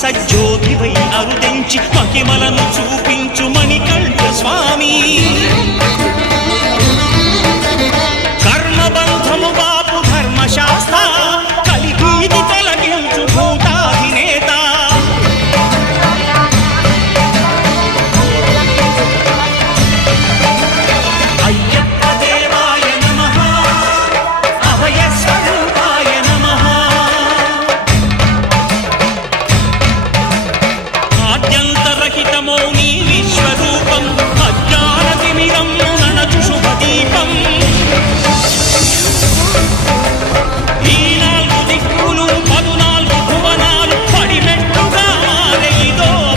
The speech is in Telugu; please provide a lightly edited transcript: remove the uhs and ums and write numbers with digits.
సజ్జోతివై అరుదెంచి మహిమలను చూపించు మణికంఠ స్వామి కర్మబంధము బాపు ధర్మశాస్త్ర కలిగీది తొలగించు భూతాధినేత అయ్యప్ప దేవాయ నమః అభయ స్వరూపాయ నమః ఆద్యంతరహితమో నీ విశ్వ